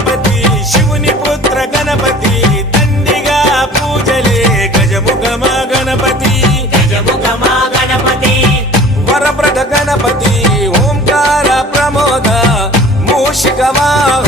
గణపతి శివుని పుత్ర గణపతి దండిగా పూజలే గజముఖమా గణపతి గజముఖమా గణపతి వరప్రద గణపతి ఓంకార ప్రమోద మూషిక వాహన